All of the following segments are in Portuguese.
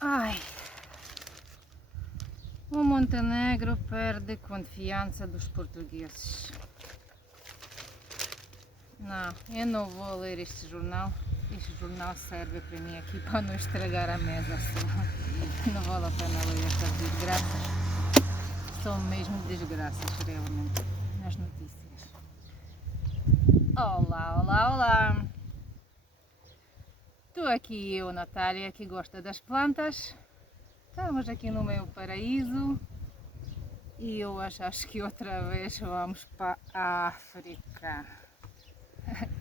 Ai, o Montenegro perde confiança dos portugueses. Não, eu não vou ler este jornal. Este jornal serve para mim aqui para não estragar a mesa só. Não vale a pena ler estas desgraças. São mesmo desgraças realmente nas notícias. Olá, olá, olá! Estou aqui eu, Natália, que gosta das plantas. Estamos aqui no meu paraíso e eu acho que outra vez vamos para a África.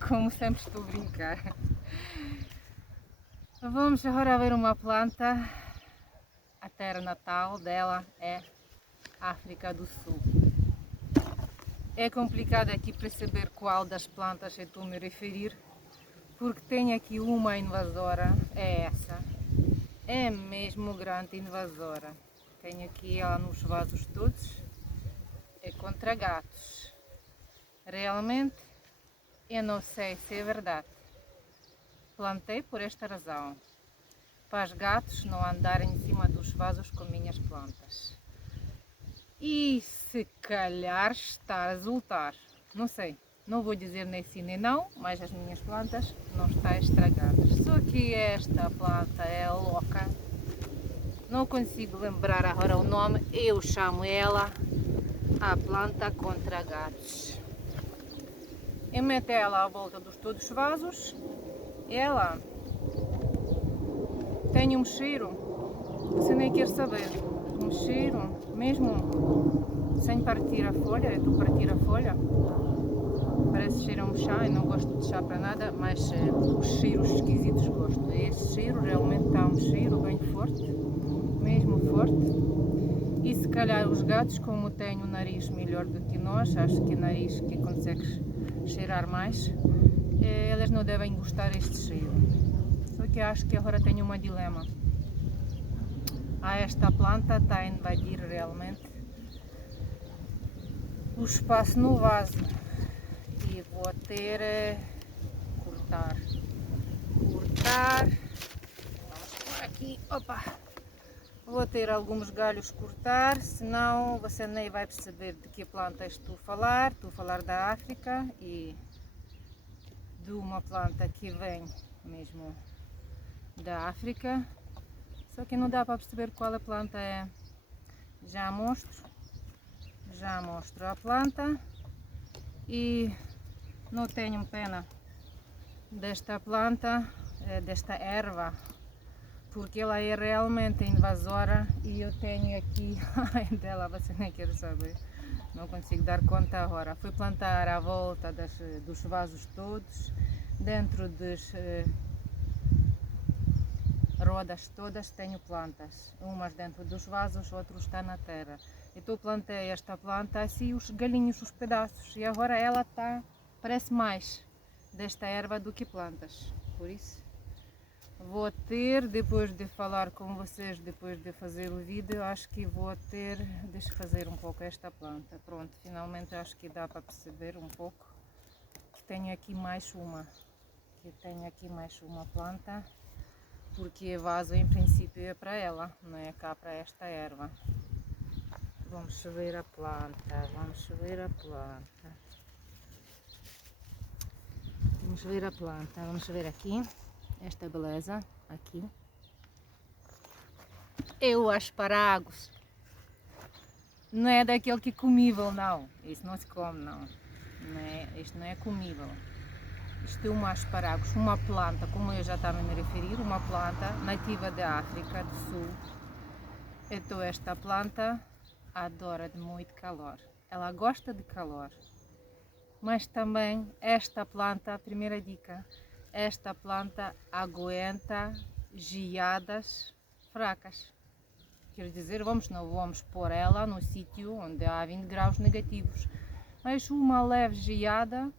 Como sempre estou a brincar. Vamos agora ver uma planta. A terra natal dela é África do Sul. É complicado aqui perceber qual das plantas eu estou a me referir, porque tem aqui uma invasora, é essa. É mesmo grande invasora. Tenho aqui ela nos vasos todos. É contra gatos. Realmente, eu não sei se é verdade. Plantei por esta razão. Para os gatos não andarem em cima dos vasos com minhas plantas. E se calhar está a resultar. Não sei. Não vou dizer nem sim nem não, mas as minhas plantas não estão estragadas. Só que esta planta é louca. Não consigo lembrar agora o nome. Eu chamo ela a planta contra gatos. Eu meto ela à volta dos todos os vasos. Ela tem um cheiro, você nem quer saber. Um cheiro, mesmo sem partir a folha. Eu estou a partir a folha. Parece cheiro a um chá, eu não gosto de chá para nada, mas os cheiros esquisitos gosto. Esse cheiro realmente está um cheiro bem forte, mesmo forte. E se calhar os gatos, como têm o nariz melhor do que nós, acho que é o nariz que consegue cheirar mais, elas não devem gostar deste cheiro. Só que acho que agora tenho um dilema. Esta planta está a invadir realmente o espaço no vaso. E vou ter cortar. Vamos por aqui, opa! Vou ter alguns galhos cortar, senão você nem vai perceber de que planta estou a falar. Estou a falar da África e de uma planta que vem mesmo da África, só que não dá para perceber qual a planta é. Já mostro a planta e não tenho pena desta planta, desta erva, porque ela é realmente invasora e eu tenho aqui dela, você nem quer saber, não consigo dar conta agora. Fui plantar à volta dos vasos todos, dentro das rodas todas tenho plantas, umas dentro dos vasos, outros está na terra. Então plantei esta planta assim, os galinhos, os pedaços, e agora ela parece mais desta erva do que plantas. Por isso vou ter, depois de falar com vocês, depois de fazer o vídeo, acho que vou ter de desfazer um pouco esta planta. Pronto, finalmente acho que dá para perceber um pouco que tenho aqui mais uma, planta, porque vaso em princípio é para ela, não é cá para esta erva. Vamos ver a planta, vamos ver aqui, esta beleza, aqui. Eu asparagos, não é daquele que é comível, não, isso não se come, não é, isto não é comível. Isto é um asparagos, uma planta, como eu já estava a me referir, uma planta nativa da África do Sul. Então esta planta adora de muito calor, ela gosta de calor, mas também esta planta, primeira dica, esta planta aguenta geadas fracas. Quer dizer, não vamos pôr ela no sítio onde há 20 graus negativos, mas uma leve geada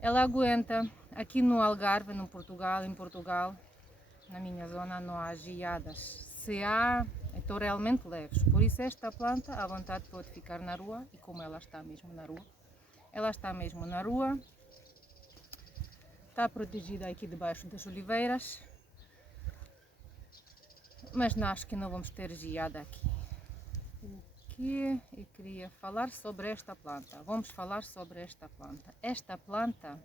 ela aguenta. Aqui no Algarve, em Portugal, na minha zona não há geadas. Se há, então realmente leves. Por isso esta planta, à vontade, pode ficar na rua, e como ela está mesmo na rua, está protegida aqui debaixo das oliveiras. mas não, acho que não vamos ter geada aqui. O que eu queria falar sobre esta planta? Vamos falar sobre esta planta. Esta planta,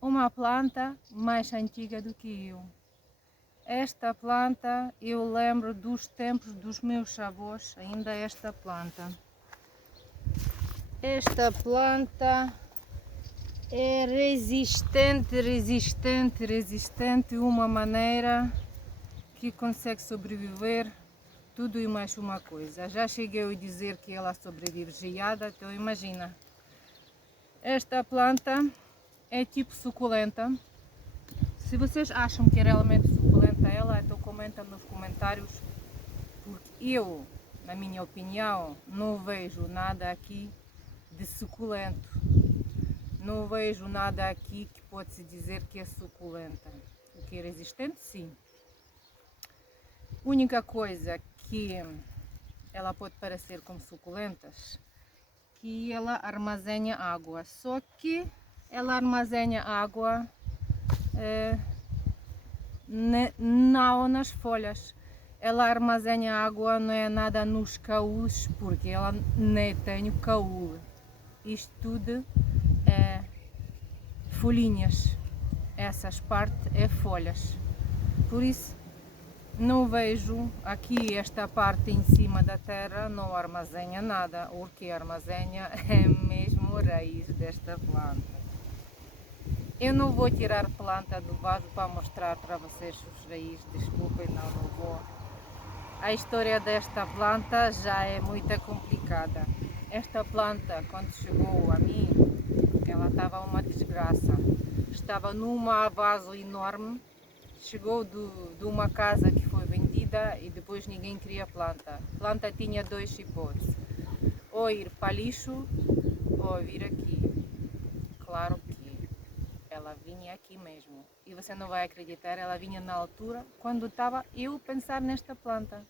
uma planta mais antiga do que eu. Esta planta, eu lembro dos tempos dos meus avós, ainda esta planta. Esta planta é resistente, de uma maneira que consegue sobreviver tudo e mais uma coisa. Já cheguei a dizer que ela sobrevive geada, então imagina. Esta planta é tipo suculenta. Se vocês acham que é realmente suculenta ela, então comenta nos comentários, porque eu, na minha opinião, não vejo nada aqui de suculento. Não vejo nada aqui que pode-se dizer que é suculenta. O que é resistente, sim. Única coisa que ela pode parecer como suculentas, que ela armazena água. Só que ela armazena água não nas folhas. Ela armazena água não é nada nos caús, porque ela nem tem o caule. Isto tudo é folhinhas. Essas partes é folhas. Por isso não vejo aqui esta parte em cima da terra, não armazena nada. O que armazena é mesmo a raiz desta planta. Eu não vou tirar a planta do vaso para mostrar para vocês os raízes, desculpem, não vou. A história desta planta já é muito complicada. Esta planta, quando chegou a mim, ela estava uma desgraça. Estava num vaso enorme, chegou de uma casa que foi vendida e depois ninguém queria a planta. A planta tinha duas hipóteses, ou ir para lixo ou vir aqui. Claro que ela vinha aqui mesmo. E você não vai acreditar, ela vinha na altura quando estava eu pensar nesta planta.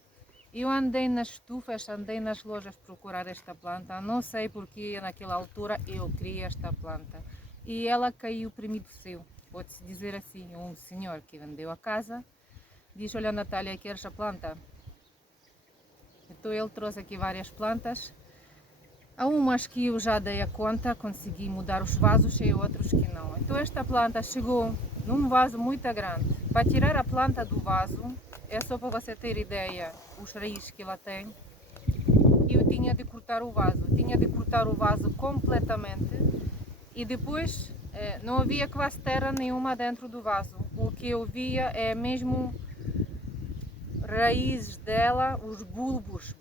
Eu andei nas estufas, andei nas lojas procurar esta planta. Não sei porque naquela altura eu queria esta planta. E ela caiu primeiro do céu. Pode-se dizer assim, um senhor que vendeu a casa, disse, olha Natália, queres a planta? Então ele trouxe aqui várias plantas. Há umas que eu já dei a conta, consegui mudar os vasos e outros que não. Então esta planta chegou num vaso muito grande. Para tirar a planta do vaso, é só para você ter ideia, os raízes que ela tem. Eu tinha de cortar o vaso completamente e depois não havia quase terra nenhuma dentro do vaso. O que eu via é mesmo raízes dela, os bulbos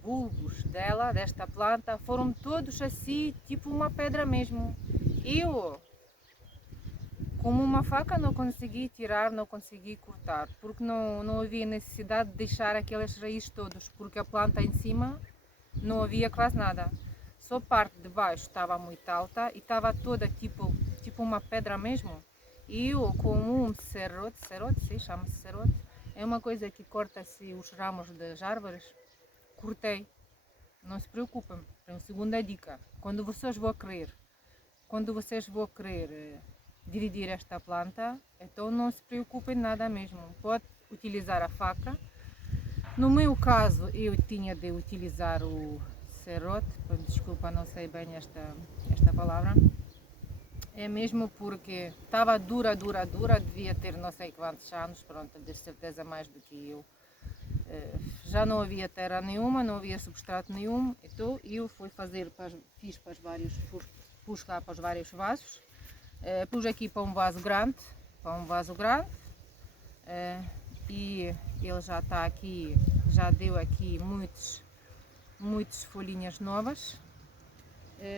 dela, desta planta, foram todos assim, tipo uma pedra mesmo. Eu, como uma faca, não consegui tirar, não consegui cortar, porque não havia necessidade de deixar aquelas raízes todas, porque a planta em cima não havia quase nada. Só a parte de baixo estava muito alta e estava toda tipo uma pedra mesmo. E eu, com um serrote, sim, chama-se serrote, é uma coisa que corta-se os ramos das árvores, cortei. Não se preocupem, é uma segunda dica. Quando vocês vão querer dividir esta planta, então não se preocupem nada mesmo. Pode utilizar a faca. No meu caso, eu tinha de utilizar o serrote, desculpa, não sei bem esta palavra. É mesmo porque estava dura, devia ter não sei quantos anos, pronto, de certeza mais do que eu. Já não havia terra nenhuma, não havia substrato nenhum, então eu fui fazer, pus lá para os vários vasos, pus aqui para um vaso grande, e ele já está aqui, já deu aqui muitas folhinhas novas.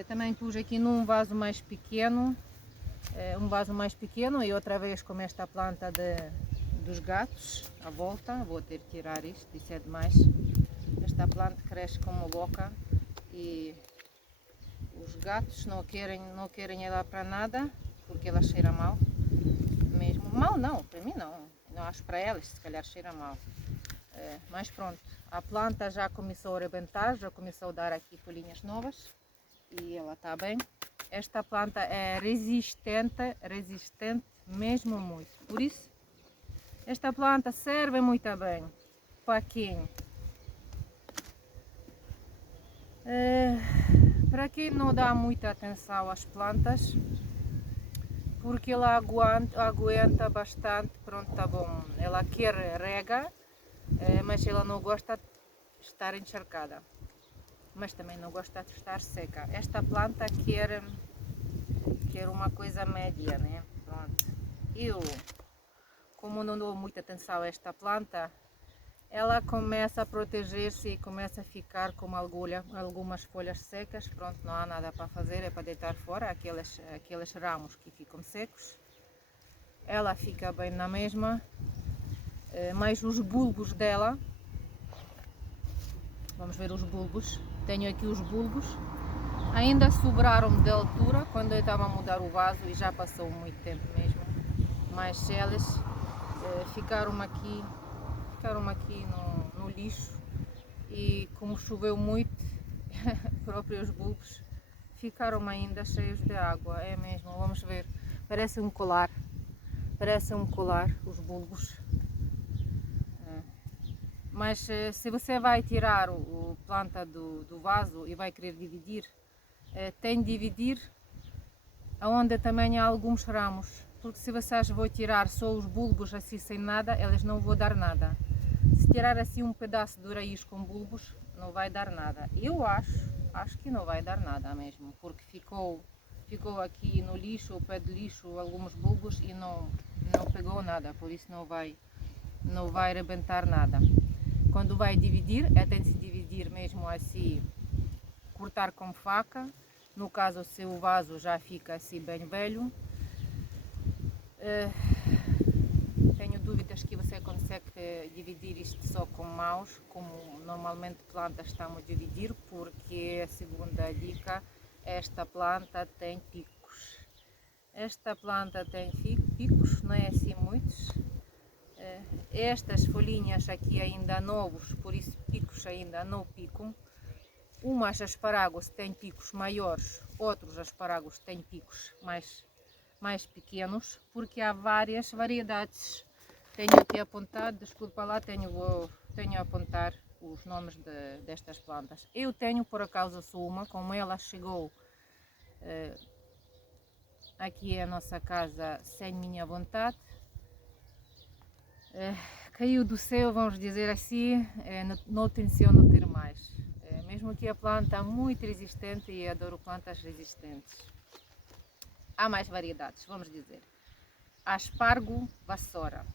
Também pus aqui num vaso mais pequeno, e outra vez com esta planta dos gatos à volta. Vou ter que tirar isto é demais. Esta planta cresce com uma boca e os gatos não querem ela para nada, porque ela cheira mal mesmo. Mal não, para mim não acho, para elas se calhar cheira mal. Mas pronto, a planta já começou a arrebentar, já começou a dar aqui folhinhas novas e ela está bem. Esta planta é resistente mesmo muito, por isso esta planta serve muito bem. para quem? Para quem não dá muita atenção às plantas, porque ela aguenta bastante, pronto, tá bom. Ela quer rega, mas ela não gosta de estar encharcada, mas também não gosta de estar seca. Esta planta quer uma coisa média, né? Pronto. Eu, como não dou muita atenção a esta planta, ela começa a proteger-se e começa a ficar com algumas folhas secas. Pronto, não há nada para fazer, é para deitar fora aqueles ramos que ficam secos. Ela fica bem na mesma, mas os bulbos dela, vamos ver os bulbos. Tenho aqui os bulbos, ainda sobraram de altura quando eu estava a mudar o vaso e já passou muito tempo mesmo, mas eles ficaram aqui no lixo, e como choveu muito, próprios bulbos ficaram ainda cheios de água, é mesmo, vamos ver, parece um colar os bulbos. Mas se você vai tirar a planta do vaso e vai querer dividir, tem de dividir onde também há alguns ramos, porque se vocês vão tirar só os bulbos assim sem nada, eles não vão dar nada. Se tirar assim um pedaço de raiz com bulbos, não vai dar nada. Eu acho que não vai dar nada mesmo, porque ficou aqui no lixo, ao pé de lixo, alguns bulbos e não pegou nada, por isso não vai arrebentar nada. Quando vai dividir, tem de se dividir mesmo assim, cortar com faca. No caso, se o vaso já fica assim bem velho, tenho dúvidas que você consegue dividir isto só com mãos, como normalmente plantas estamos a dividir, porque a segunda dica, esta planta tem picos. Esta planta tem picos, não é assim muitos. Estas folhinhas aqui ainda novos, por isso picos ainda não picam. Umas asparagos têm picos maiores, outros asparagos têm picos mais pequenos, porque há várias variedades. Tenho aqui apontado, desculpa lá, tenho a apontar os nomes destas plantas. Eu tenho por acaso só uma, como ela chegou aqui à nossa casa sem minha vontade, caiu do céu, vamos dizer assim, não tenciono ter mais. Mesmo que a planta é muito resistente, e adoro plantas resistentes. Há mais variedades, vamos dizer. Aspargo vassoura,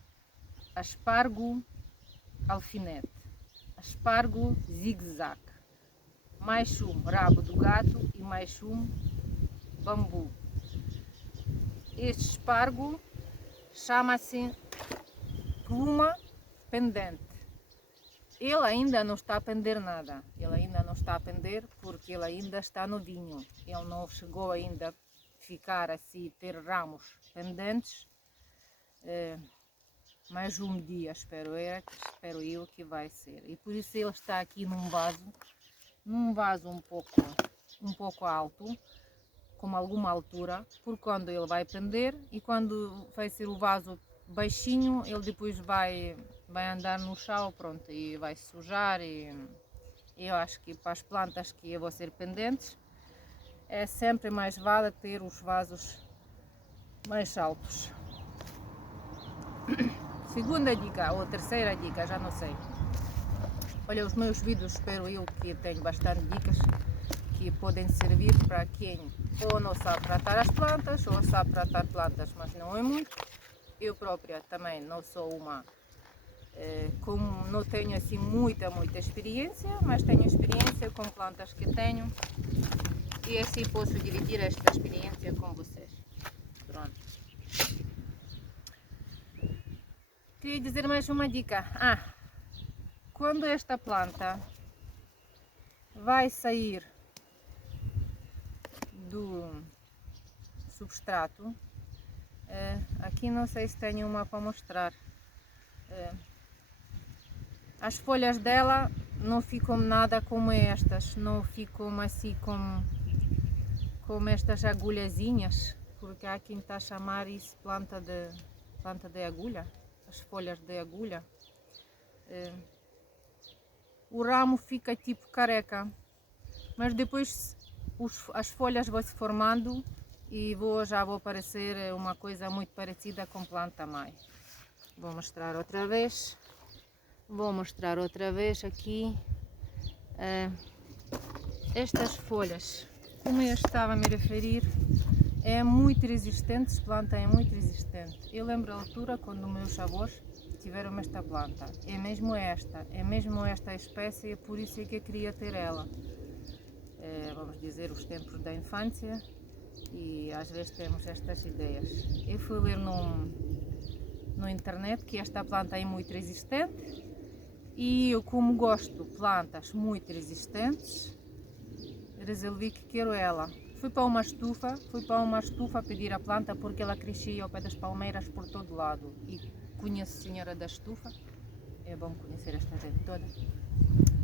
aspargo alfinete, aspargo zigue-zague, mais um rabo do gato e mais um bambu. Este aspargo chama-se pluma pendente. Ele ainda não está a pender nada, porque ele ainda está novinho, ele não chegou ainda a ficar assim, ter ramos pendentes, mais um dia espero eu que vai ser, e por isso ele está aqui num vaso um pouco alto, com alguma altura, por quando ele vai pender, e quando vai ser o vaso baixinho, ele depois vai andar no chão, pronto, e vai sujar. E eu acho que para as plantas que vão ser pendentes, é sempre mais vale ter os vasos mais altos. Segunda dica, ou terceira dica, já não sei. Olha, os meus vídeos, espero eu que tenho bastante dicas que podem servir para quem ou não sabe tratar as plantas, ou sabe tratar plantas, mas não é muito. Eu própria também não sou como não tenho assim muita experiência, mas tenho experiência com plantas que tenho, e assim posso dividir esta experiência com vocês. Pronto. Queria dizer mais uma dica. Quando esta planta vai sair do substrato, aqui não sei se tenho uma para mostrar. As folhas dela não ficam nada como estas, não ficam assim como estas agulhazinhas, porque há quem está a chamar isso planta de agulha, as folhas de agulha. o ramo fica tipo careca, mas depois as folhas vão se formando e já vou aparecer uma coisa muito parecida com planta mãe. Vou mostrar outra vez. Vou mostrar outra vez aqui estas folhas. Como eu estava a me referir, é muito resistente, esta planta é muito resistente. Eu lembro a altura quando meus avós tiveram esta planta. É mesmo esta espécie, é por isso que eu queria ter ela. Vamos dizer, os tempos da infância, e às vezes temos estas ideias. Eu fui ler no internet que esta planta é muito resistente e eu, como gosto de plantas muito resistentes, resolvi que quero ela. Fui para uma estufa pedir a planta porque ela crescia ao pé das palmeiras por todo lado, e conheço a senhora da estufa, é bom conhecer esta gente toda.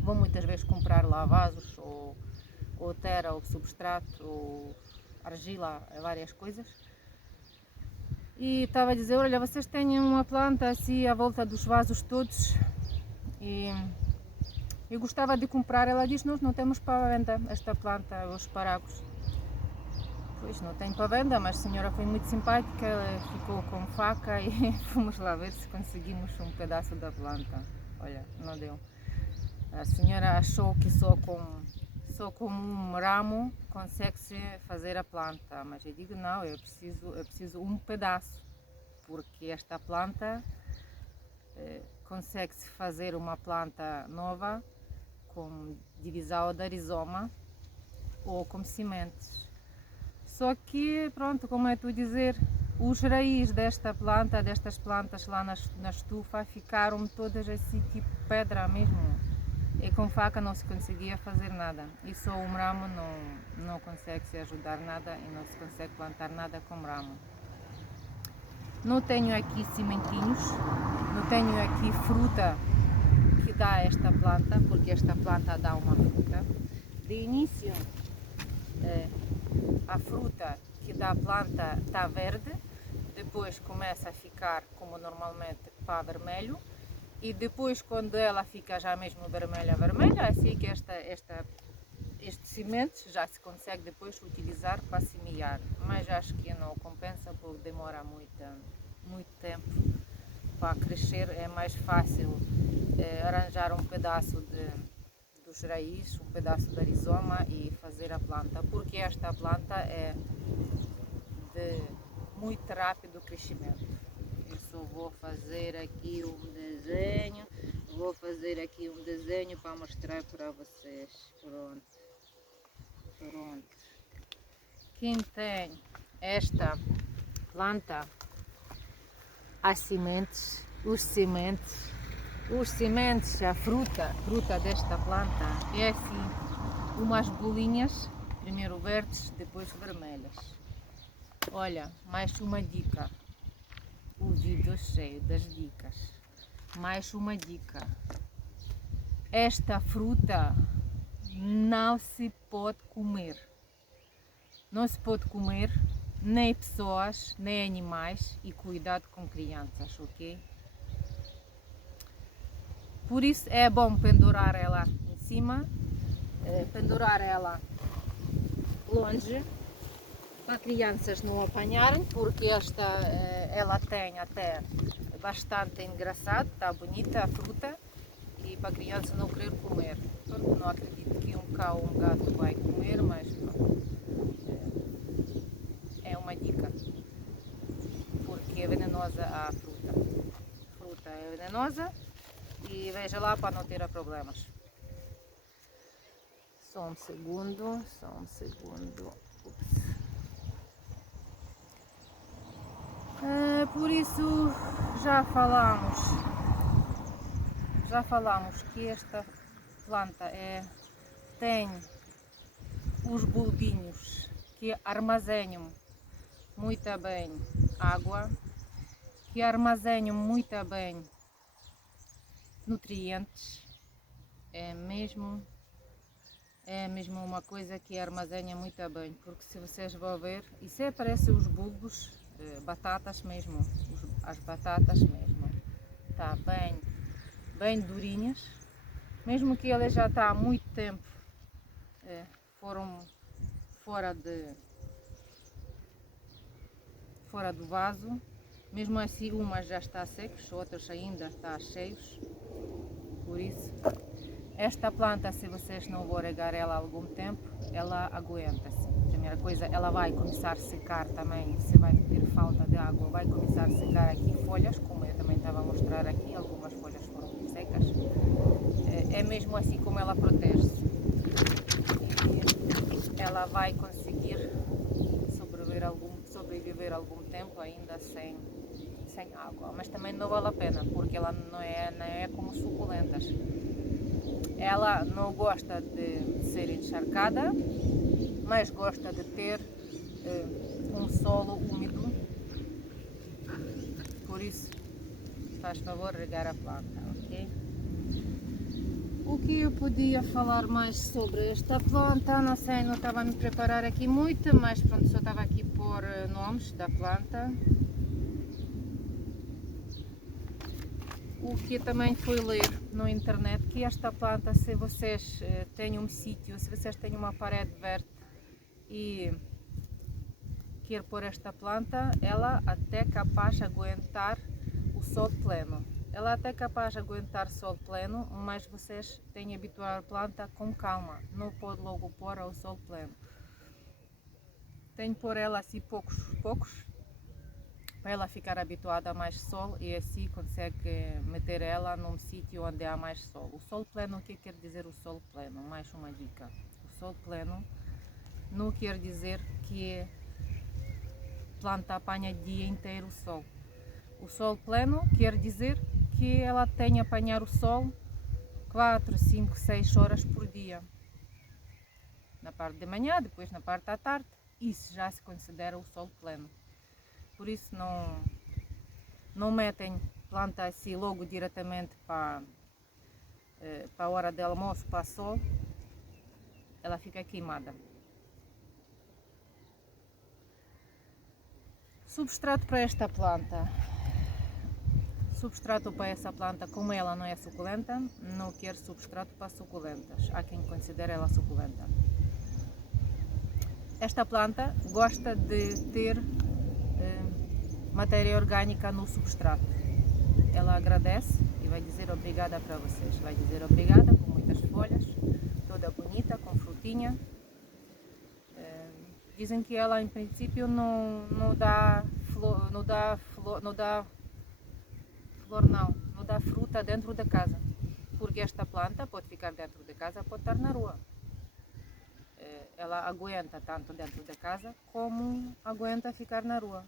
Vou muitas vezes comprar lá vasos ou terra ou substrato ou argila, várias coisas. E estava a dizer, olha, vocês têm uma planta assim à volta dos vasos todos e eu gostava de comprar. Ela diz, nós não temos para venda esta planta, os esparagos. Pois não tem para venda, mas a senhora foi muito simpática, ela ficou com faca e fomos lá ver se conseguimos um pedaço da planta. Olha, não deu. A senhora achou que só com um ramo consegue-se fazer a planta, mas eu digo não, eu preciso um pedaço, porque esta planta consegue-se fazer uma planta nova com divisão da rizoma ou com sementes. Só que, pronto, como é tu dizer, os raízes destas plantas lá na estufa ficaram todas assim, tipo pedra mesmo. E com faca não se conseguia fazer nada. E só um ramo não consegue se ajudar nada e não se consegue plantar nada com ramo. Não tenho aqui sementinhos, não tenho aqui fruta que dá esta planta, porque esta planta dá uma fruta. De início, a fruta que dá a planta está verde, depois começa a ficar, como normalmente, para vermelho, e depois, quando ela fica já mesmo vermelha, assim que estes sementes já se consegue depois utilizar para semear, mas acho que não compensa porque demora muito tempo para crescer. É mais fácil arranjar um pedaço dos raízes, um pedaço da rizoma e fazer a planta, porque esta planta é de muito rápido crescimento. Eu só vou fazer aqui um desenho, para mostrar para vocês. Pronto. Quem tem esta planta, as sementes, a fruta desta planta é assim, umas bolinhas, primeiro verdes, depois vermelhas. Olha, mais uma dica, o vídeo cheio das dicas. Mais uma dica, esta fruta não se pode comer. Não se pode comer nem pessoas, nem animais, e cuidado com crianças, ok? Por isso é bom pendurar ela em cima, pendurar ela longe, para crianças não apanharem, porque ela tem até bastante engraçado, está bonita a fruta, e para a criança não querer comer. Pronto, não acredito que um cão ou um gato vai comer, mas pronto, é uma dica, porque é venenosa a fruta. A fruta é venenosa e veja lá para não ter problemas. Só um segundo. Ups. Por isso já falamos que esta planta tem os bulbinhos que armazenam muito bem água, que armazenam muito bem nutrientes. É mesmo uma coisa que armazena muito bem, porque se vocês vão ver, isso aparece os bulbos, batatas mesmo, as batatas mesmo, tá bem durinhas, Mesmo que ele já está há muito tempo fora do vaso, mesmo assim umas já está secas, outras ainda está cheios. Por isso, esta planta, se vocês não vão regar ela há algum tempo, ela aguenta-se. Primeira coisa, ela vai começar a secar também, se vai ter falta de água, vai começar a secar aqui folhas, como eu também estava a mostrar aqui, algumas folhas foram secas. É mesmo assim como ela protege-se. Ela vai conseguir sobreviver algum tempo ainda sem água, mas também não vale a pena, porque ela não é como suculentas. Ela não gosta de ser encharcada, mas gosta de ter um solo úmido. Por isso, faz favor regar a planta, ok? O que eu podia falar mais sobre esta planta? Não sei, não estava a me preparar aqui muito, mas pronto, só estava aqui por nomes da planta. O que também fui ler na internet, que esta planta, se vocês têm um sítio, se vocês têm uma parede verde e quer pôr esta planta, ela até capaz de aguentar o sol pleno. Ela até capaz de aguentar sol pleno, mas vocês têm que habituar a planta com calma, não pode logo pôr ao sol pleno. Tem que pôr ela assim poucos, para ela ficar habituada a mais sol e assim consegue meter ela num sítio onde há mais sol. O sol pleno, o que quer dizer o sol pleno? Mais uma dica. O sol pleno não quer dizer que a planta apanha o dia inteiro o sol. O sol pleno quer dizer que ela tem a apanhar o sol 4, 5, 6 horas por dia. Na parte de manhã, depois na parte da tarde, isso já se considera o sol pleno. Por isso não metem planta assim logo diretamente para a hora do almoço, para o sol, ela fica queimada. Substrato para esta planta. Substrato para essa planta, como ela não é suculenta, não quer substrato para suculentas. Há quem considere ela suculenta. Esta planta gosta de ter matéria orgânica no substrato. Ela agradece e vai dizer obrigada para vocês. Vai dizer obrigada com muitas folhas, toda bonita, com frutinha. Dizem que ela em princípio não dá fruta dentro da casa, porque esta planta pode ficar dentro da casa, pode estar na rua. Ela aguenta tanto dentro da casa como aguenta ficar na rua.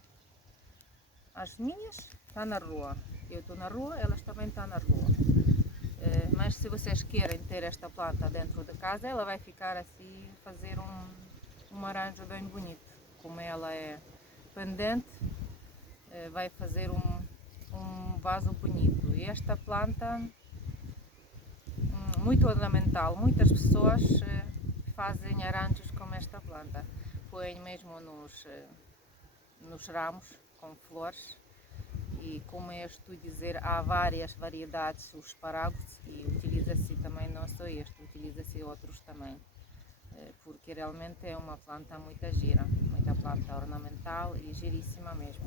As minhas estão na rua, eu estou na rua, elas também estão na rua. Mas se vocês querem ter esta planta dentro da casa, ela vai ficar assim, fazer um arranjo bem bonito. Como ela é pendente, vai fazer um vaso bonito. E esta planta, muito ornamental, muitas pessoas fazem arranjos com esta planta. Põem mesmo nos ramos com flores. E como eu estou a dizer, há várias variedades, os espáragos, e utiliza-se também não só este, utiliza-se outros também. Porque realmente é uma planta muito gira, muita planta ornamental e giríssima mesmo.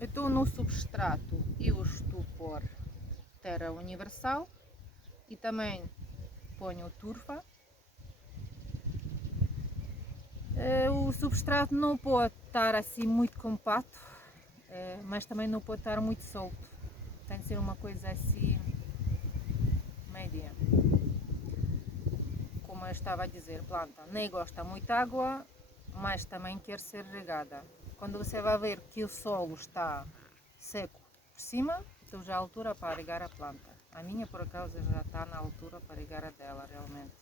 Então no substrato eu estou a pôr terra universal e também ponho turfa. O substrato não pode estar assim muito compacto, mas também não pode estar muito solto. Tem que ser uma coisa assim média. Como eu estava a dizer, planta nem gosta muito de água, mas também quer ser regada. Quando você vai ver que o solo está seco por cima, então já é a altura para regar a planta. A minha, por acaso, já está na altura para regar a dela, realmente.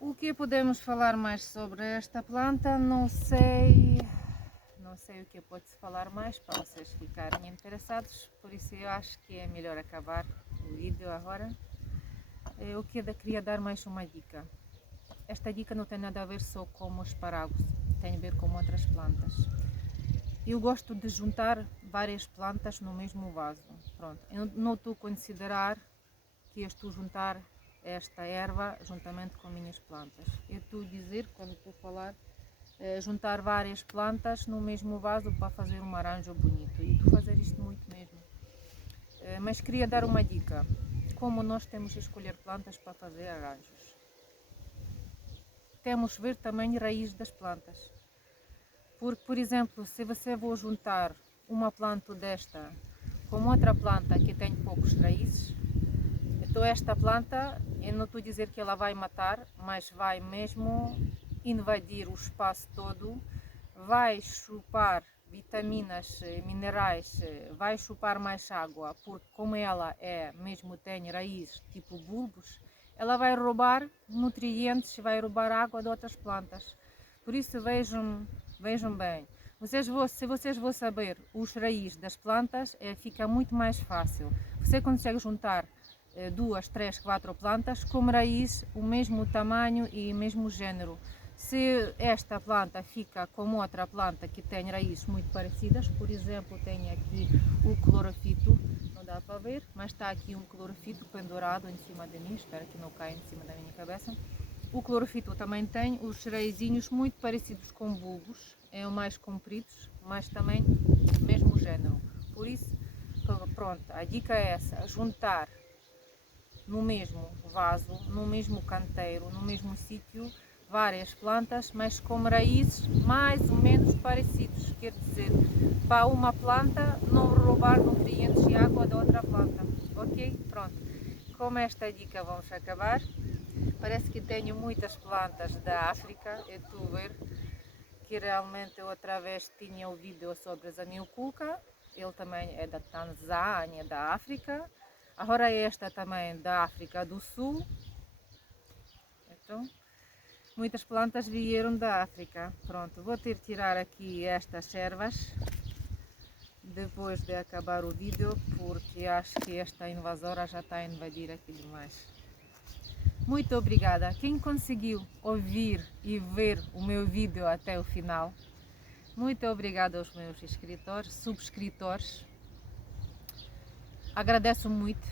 O que podemos falar mais sobre esta planta? Não sei o que pode-se falar mais para vocês ficarem interessados, por isso eu acho que é melhor acabar o vídeo agora. Eu queria dar mais uma dica. Esta dica não tem nada a ver só com os espáragos, tem a ver com outras plantas. Eu gosto de juntar várias plantas no mesmo vaso. Pronto, eu não estou a considerar que estou a juntar esta erva juntamente com minhas plantas. Eu estou a dizer, quando estou a falar, juntar várias plantas no mesmo vaso para fazer um arranjo bonito. E estou a fazer isto muito mesmo. Mas queria dar uma dica, como nós temos que escolher plantas para fazer arranjos. Temos que ver também a raiz das plantas. Porque, por exemplo, se você for juntar uma planta desta com outra planta que tem poucos raízes, então esta planta, eu não estou a dizer que ela vai matar, mas vai mesmo invadir o espaço todo, vai chupar vitaminas, minerais, vai chupar mais água, porque como ela mesmo tem raízes tipo bulbos, ela vai roubar nutrientes, vai roubar água de outras plantas. Por isso vejam bem. Se vocês vão saber os raízes das plantas, fica muito mais fácil. Você consegue juntar 2, 3, 4 plantas com raiz o mesmo tamanho e o mesmo género. Se esta planta fica com outra planta que tem raízes muito parecidas, por exemplo, tem aqui o clorofito, não dá para ver, mas está aqui um clorofito pendurado em cima de mim, espero que não caia em cima da minha cabeça. O clorofito também tem os raizinhos muito parecidos com bulbos, o mais compridos, mas também mesmo género. Por isso, pronto, a dica é essa, juntar no mesmo vaso, no mesmo canteiro, no mesmo sítio, várias plantas, mas com raízes mais ou menos parecidos, quer dizer, para uma planta não roubar nutrientes e água da outra planta, ok? Pronto, com esta dica vamos acabar. Parece que tenho muitas plantas da África, eu estou a ver que realmente outra vez tinha o vídeo sobre a Zamioculca, ele também é da Tanzânia, da África. Agora esta também da África do Sul. Então, muitas plantas vieram da África. Pronto, vou ter que tirar aqui estas ervas depois de acabar o vídeo, porque acho que esta invasora já está a invadir aqui demais. Muito obrigada. Quem conseguiu ouvir e ver o meu vídeo até o final, muito obrigada aos meus subscritores. Agradeço muito,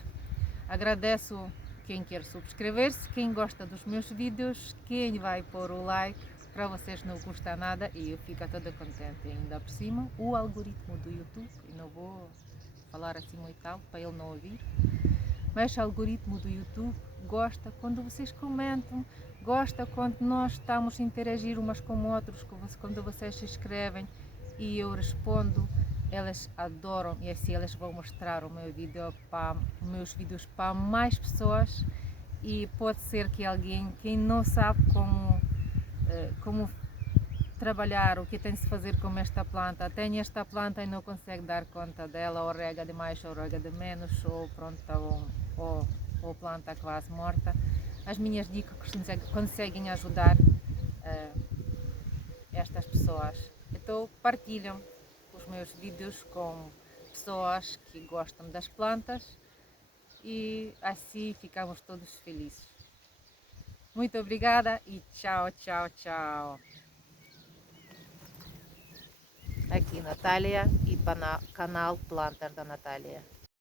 agradeço quem quer subscrever-se, quem gosta dos meus vídeos, quem vai pôr o like, para vocês não custa nada e eu fico toda contente. E ainda por cima, o algoritmo do YouTube, e não vou falar assim muito alto para ele não ouvir, mas o algoritmo do YouTube gosta quando vocês comentam, gosta quando nós estamos a interagir umas com outros, quando vocês se inscrevem e eu respondo. Elas adoram e assim elas vão mostrar o meu vídeo meus vídeos para mais pessoas e pode ser que alguém, quem não sabe como trabalhar, o que tem de se fazer com esta planta, tem esta planta e não consegue dar conta dela, ou rega de mais ou rega de menos, ou pronto, ou planta quase morta, as minhas dicas conseguem ajudar estas pessoas. Então partilham os meus vídeos com pessoas que gostam das plantas e assim ficamos todos felizes. Muito obrigada e tchau, tchau, tchau. Aqui Natália e canal Plantas da Natália.